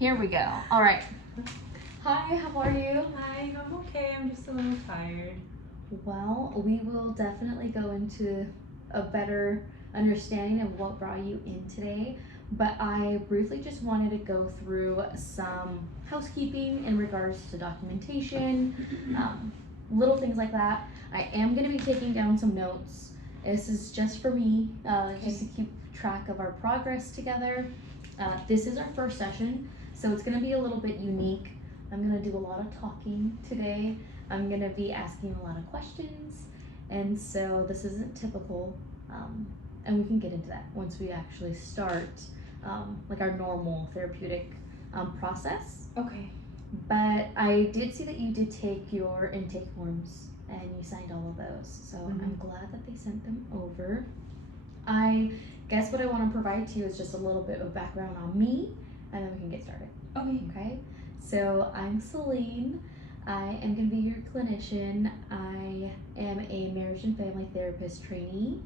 Here we go. All right. Hi, how are you? Hi, I'm okay. I'm just a little tired. Well, we will definitely go into a better understanding of what brought you in today, but I briefly just wanted to go through some housekeeping in regards to documentation, little things like that. I am going to be taking down some notes. This is just for me, just to keep track of our progress together. This is our first session, so it's going to be a little bit unique. I'm going to do a lot of talking today. I'm going to be asking a lot of questions, and so this isn't typical, and we can get into that once we actually start like our normal therapeutic process. Okay. But I did see that you did take your intake forms and you signed all of those, so I'm glad that they sent them over. I guess what I want to provide to you is just a little bit of background on me, and then we can get started. Okay. So I'm Celine. I am going to be your clinician. I am a marriage and family therapist trainee.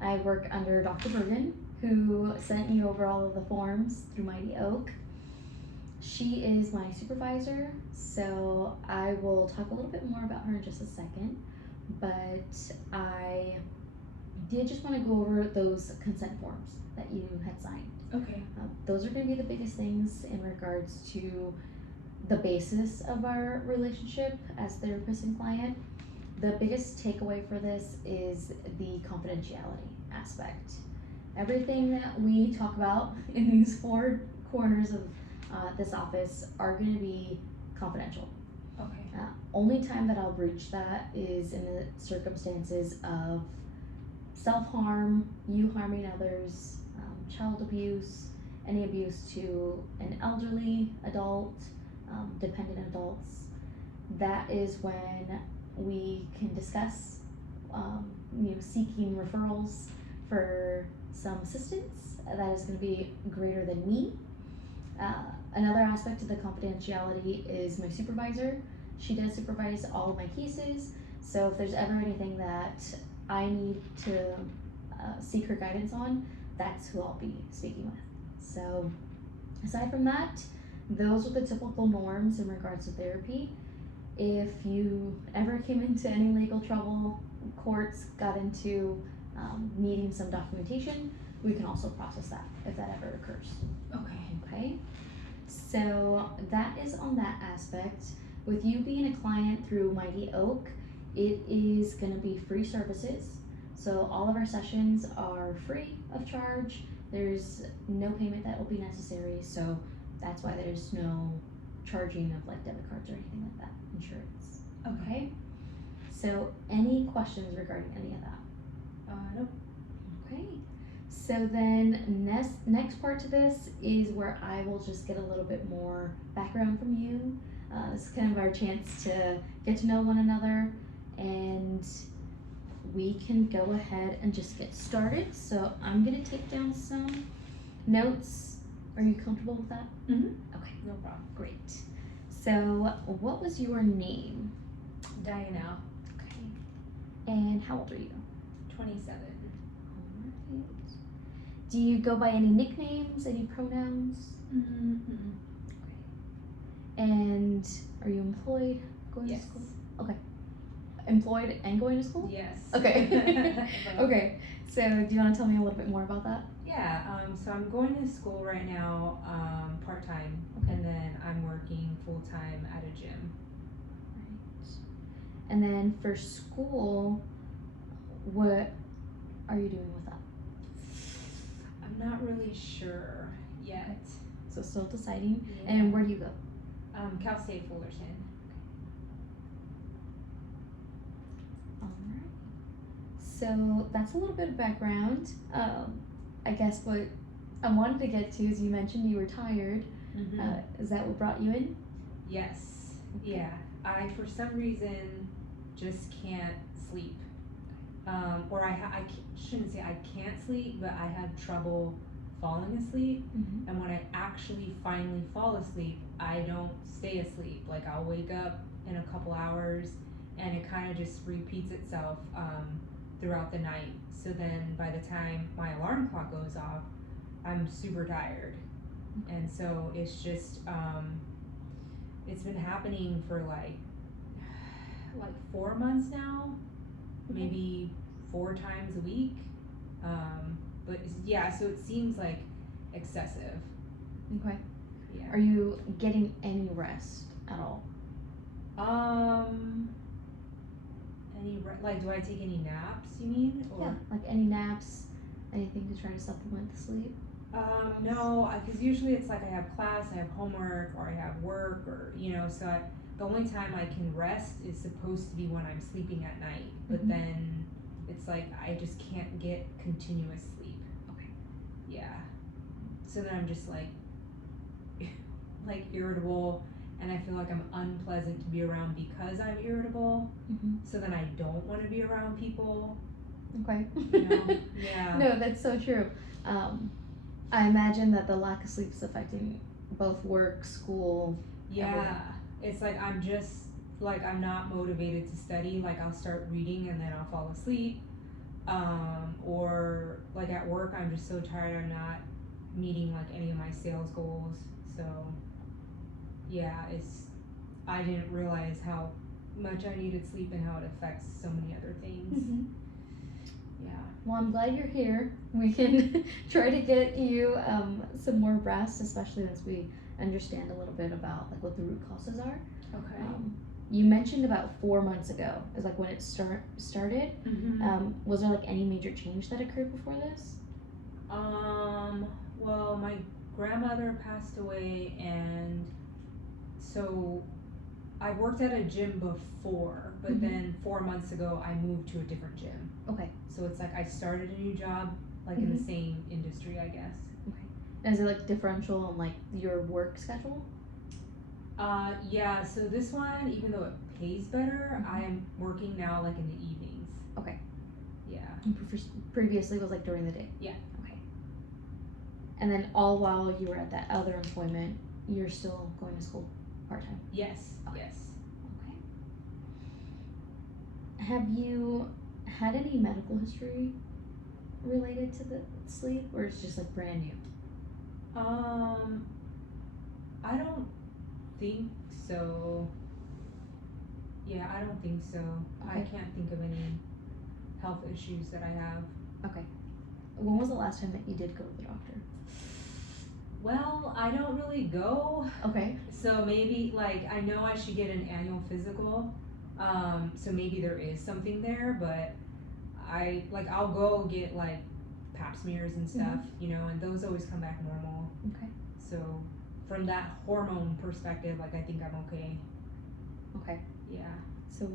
I work under Dr. Bergen, who sent me over all of the forms through Mighty Oak. She is my supervisor, so I will talk a little bit more about her in just a second. But I did just want to go over those consent forms that you had signed. Okay. Those are going to be the biggest things in regards to the basis of our relationship as therapist and client. The biggest takeaway for this is the confidentiality aspect. Everything that we talk about in these four corners of this office are going to be confidential. Okay. Only time that I'll breach that is in the circumstances of self-harm, you harming others, child abuse, any abuse to an elderly adult, dependent adults. That is when we can discuss, seeking referrals for some assistance that is going to be greater than me. Another aspect of the confidentiality is my supervisor. She does supervise all of my cases, so if there's ever anything that I need to seek her guidance on, that's who I'll be speaking with. So aside from that, those are the typical norms in regards to therapy. If you ever came into any legal trouble, courts got into needing some documentation, we can also process that if that ever occurs. Okay. So that is on that aspect. With you being a client through Mighty Oak, it is going to be free services. So all of our sessions are free of charge. There's no payment that will be necessary, so that's why there's no charging of like debit cards or anything like that, insurance. Okay? So any questions regarding any of that? Nope. Okay. So then next part to this is where I will just get a little bit more background from you. This is kind of our chance to get to know one another, and we can go ahead and just get started. So I'm gonna take down some notes. Are you comfortable with that? Okay. No problem. Great. So what was your name? Diana. Okay. And how old are you? 27. Alright. Do you go by any nicknames, any pronouns? Mm-hmm. And are you employed, going Yes. to school? Okay. Employed and going to school? Yes. Okay. Okay. So do you want to tell me a little bit more about that? Yeah. So I'm going to school right now, part time, and then I'm working full time at a gym. Right. And then for school, what are you doing with that? I'm not really sure yet. So still deciding. Yeah. And where do you go? Cal State Fullerton. Alright. So that's a little bit of background. I guess what I wanted to get to is you mentioned you were tired. Is that what brought you in? Yes. Okay. Yeah. I for some reason just can't sleep. Or I shouldn't say I can't sleep, but I have trouble falling asleep. Mm-hmm. And when I actually finally fall asleep, I don't stay asleep. Like I'll wake up in a couple hours, and it kind of just repeats itself throughout the night. So then by the time my alarm clock goes off, I'm super tired. and so it's just it's been happening for like 4 months now, Okay. maybe 4 times a week. But yeah, so it seems like excessive. Okay. Yeah. Are you getting any rest at all? Um, like, do I take any naps? You mean, or Yeah, like any naps, anything to try to supplement the sleep? no, because usually it's like I have class, I have homework, or I have work, or so the only time I can rest is supposed to be when I'm sleeping at night. But Mhm. then it's like I just can't get continuous sleep. Okay. Yeah. So then I'm just like irritable, and I feel like I'm unpleasant to be around because I'm irritable. Mm-hmm. So then I don't want to be around people. Okay. Yeah. No, that's so true. I imagine that the lack of sleep is affecting both work, school. Yeah. Everything. It's like I'm just like I'm not motivated to study. Like I'll start reading and then I'll fall asleep. Or like at work I'm just so tired I'm not meeting like any of my sales goals. So yeah, I didn't realize how much I needed sleep and how it affects so many other things. Mm-hmm. Yeah. Well, I'm glad you're here. We can try to get you some more rest, especially once we understand a little bit about like what the root causes are. Okay. You mentioned about 4 months ago is like when it started. Mm-hmm. Was there like any major change that occurred before this? Well, my grandmother passed away, and so I worked at a gym before, but Mhm. then 4 months ago I moved to a different gym. Okay. So it's like I started a new job, like in the same industry, I guess. Okay. And is it like differential on like your work schedule? Yeah, so this one, even though it pays better, Mhm. I am working now like in the evenings. Okay. Yeah. And previously was like during the day? Yeah. Okay. And then all while you were at that other employment, you're still going to school part-time? Yes. Okay. Yes. Okay. Have you had any medical history related to the sleep, or it's just like brand new? I don't think so. Yeah, I don't think so. I Okay. can't think of any health issues that I have. Okay. When was the last time that you did go to the doctor? Well, I don't really go, Okay. so maybe like I know I should get an annual physical. So maybe there is something there, but I'll go get like pap smears and stuff, and those always come back normal. Okay. So from that hormone perspective, like I think I'm okay. Okay. Yeah. So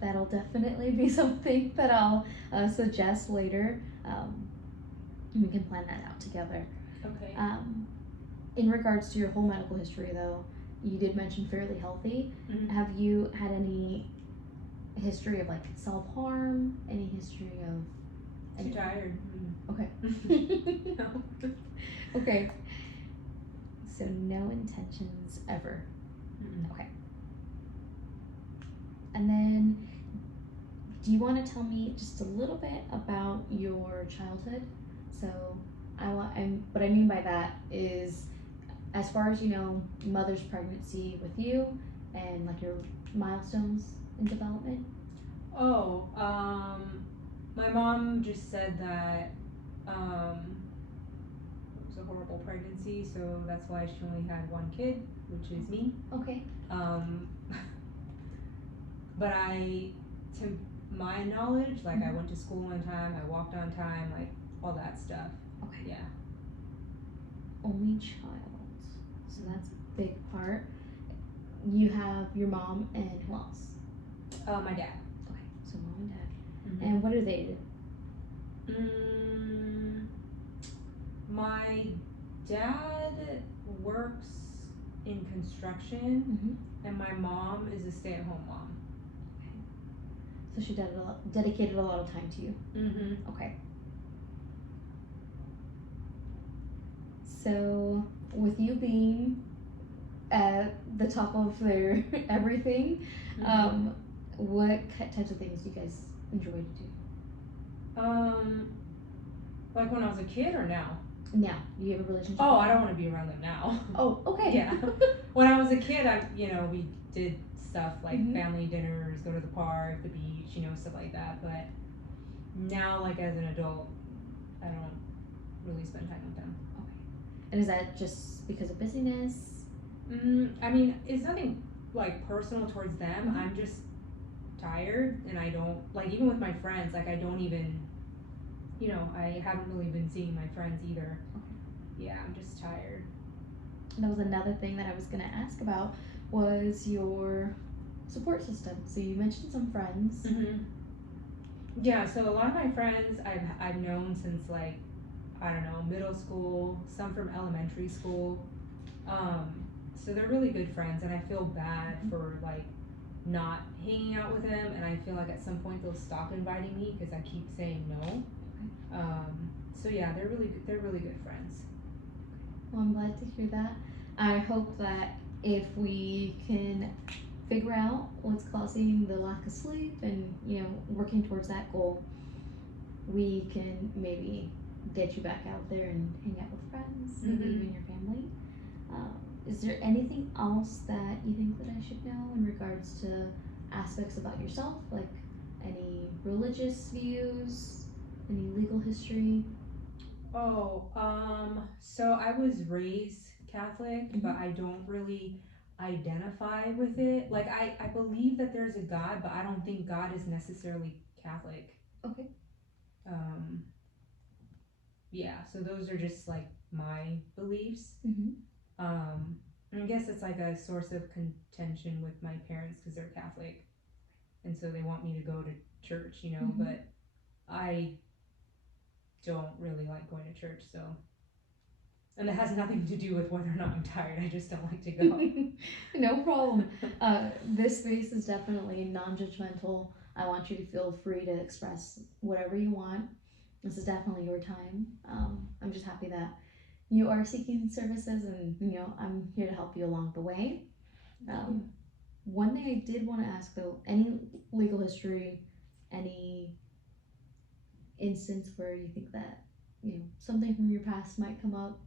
that'll definitely be something that I'll suggest later. And we can plan that out together. Okay. In regards to your whole medical history, though, you did mention fairly healthy. Mhm. Have you had any history of like self-harm? Any history of Too tired. Okay. No. Okay. So no intentions ever. Mm-mm. Okay. And then, do you want to tell me just a little bit about your childhood? So, what I mean by that is, as far as you know, mother's pregnancy with you, and like your milestones in development. Oh, my mom just said that it was a horrible pregnancy, so that's why she only had one kid, which is me. Okay. But to my knowledge, like I went to school on time, I walked on time, like all that stuff. Okay. Yeah. Only child. So that's a big part. You have your mom and who else? My dad. Okay. So mom and dad. Mm-hmm. And what do they do? My dad works in construction, and my mom is a stay-at-home mom. So she dedicated a lot of time to you. Mm-hmm. Okay. So with you being at the top of their everything, what types of things do you guys enjoy to do? Like when I was a kid or now? Now, do you have a relationship? Oh, with I them? don't want to be around them now. Oh, okay. Yeah. When I was a kid, we did stuff like Mhm. family dinners, go to the park, the beach, stuff like that. But now, like as an adult, I don't really spend time with them. And is that just because of busyness? I mean, it's nothing like personal towards them. Mhm. I'm just tired, and I don't like even with my friends. Like I don't even, I haven't really been seeing my friends either. Yeah, I'm just tired. That was another thing that I was gonna ask about was your support system. So you mentioned some friends. Yeah, so a lot of my friends I've known since like I don't know middle school, some from elementary school. So they're really good friends, and I feel bad for like not hanging out with them, and I feel like at some point they'll stop inviting me because I keep saying no. So yeah, they're really good friends. Well, I'm glad to hear that. I hope that if we can figure out what's causing the lack of sleep and, working towards that goal, we can maybe get you back out there and hang out with friends, maybe even your family. Is there anything else that you think that I should know in regards to aspects about yourself, like any religious views, any legal history? Oh, so I was raised Catholic, but I don't really identify with it. Like, I believe that there's a God, but I don't think God is necessarily Catholic. Okay. Um, yeah, so those are just like my beliefs. Mhm. And I guess it's like a source of contention with my parents because they're Catholic, and so they want me to go to church, but I don't really like going to church, so. And it has nothing to do with whether or not I'm tired. I just don't like to go. No problem. This space is definitely non-judgmental. I want you to feel free to express whatever you want. This is definitely your time. I'm just happy that you are seeking services, and I'm here to help you along the way. One thing I did want to ask though: any legal history, any instance where you think that something from your past might come up?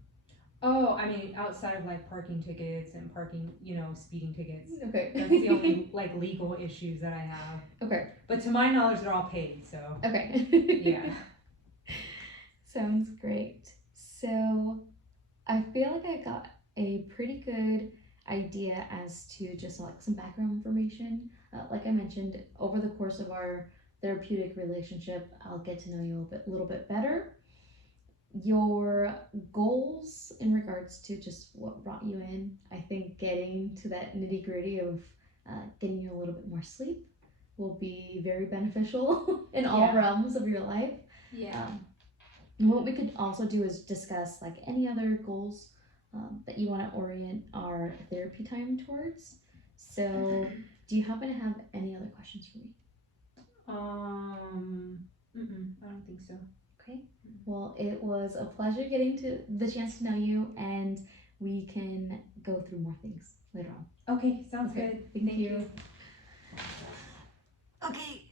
Oh, I mean, outside of like parking tickets and parking, speeding tickets. Okay. That's the only like legal issues that I have. Okay. But to my knowledge, they're all paid. So. Okay. Yeah. Sounds great. So I feel like I got a pretty good idea as to just like some background information. Like I mentioned, over the course of our therapeutic relationship, I'll get to know you a little bit better. Your goals in regards to just what brought you in, I think getting to that nitty gritty of getting you a little bit more sleep will be very beneficial in all realms of your life. Yeah. What we could also do is discuss like any other goals that you want to orient our therapy time towards. So, do you happen to have any other questions for me? I don't think so. Okay. Well, it was a pleasure getting to the chance to know you, and we can go through more things later on. Okay, sounds good. Thank you. Okay.